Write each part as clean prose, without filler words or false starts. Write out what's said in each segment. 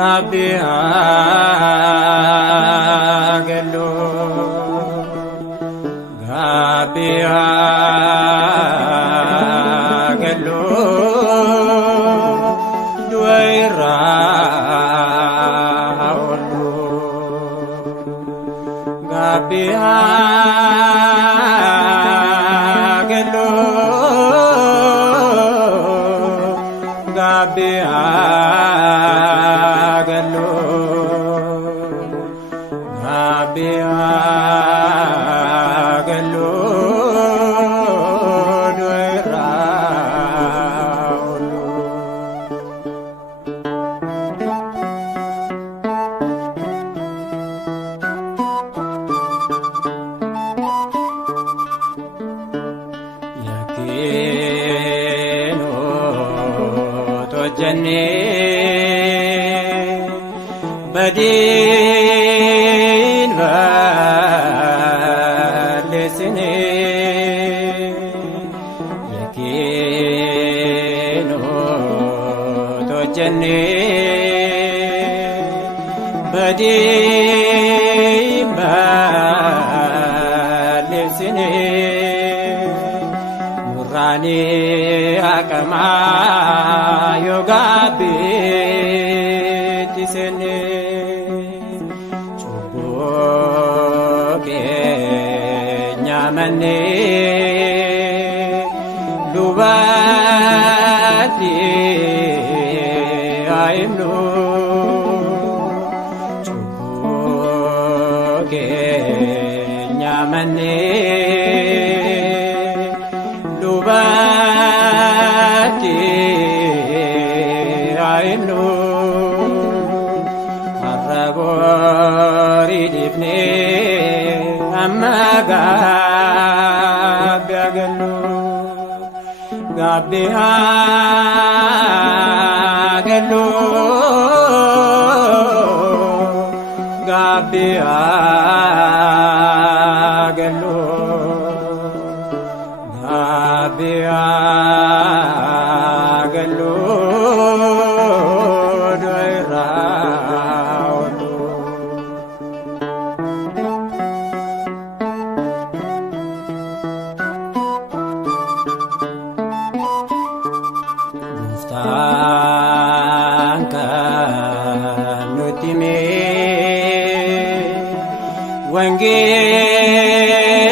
Gabbia gallo Gabbia gallo duaira ollu Gabbia gallo Gabbia Badin valesine yakino tojane badin valesine murani akama yogabe tisene nyamane lubati aimno chuboge nyamane lubati aimno arabori dibne amaga biagallo Gabbia gallo Gabbia gallo Gabbia gallo doira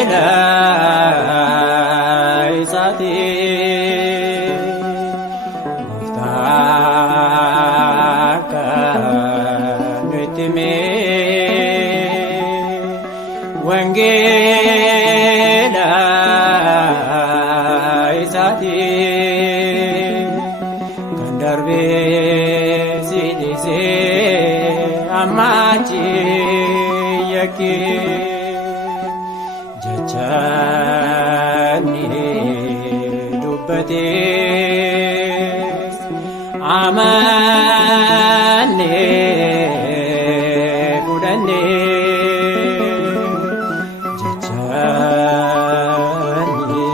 Wangela isati muftaka nutime Wangela isati kandarbe sidise amachi yake jachani dubbate amane budane jachani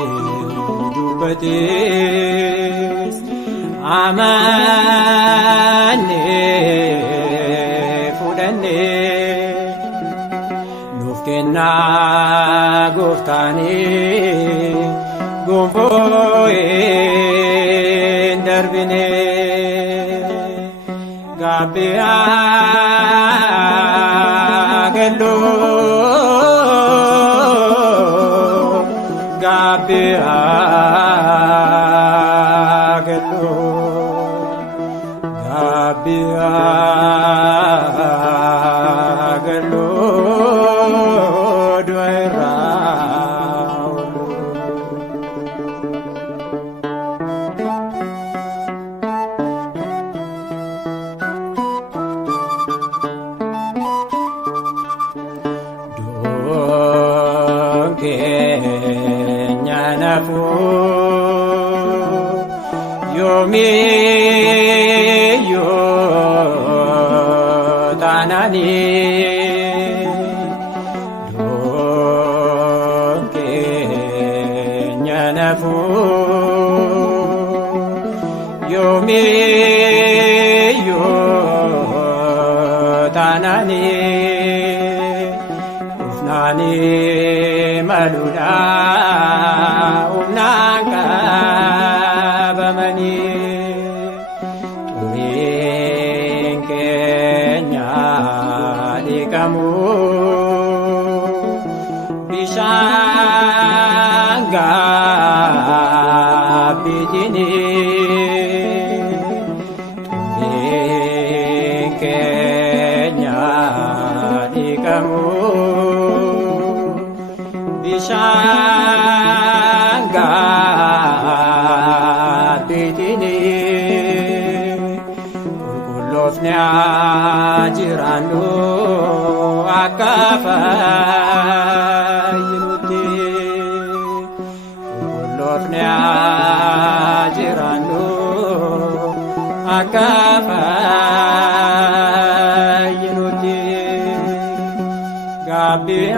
dubbate amane budane Nufkenna guftani gumboe darbine Gabbia gallo Gabbia gallo Gabbia gallo nyanafu yomi yo tanani doke nyanafu yomi yo isaanii ufnaanii maluudha humnaan qabamanii xuriin keenya dhiqamuu bishaan gaabbiitini xuriin keenya dhiqamuu bishaan gaabbiitini qulqulloofne jiraannu akka fayyinutti qulqulloofne jiraannu akka fayyinutti gaabbii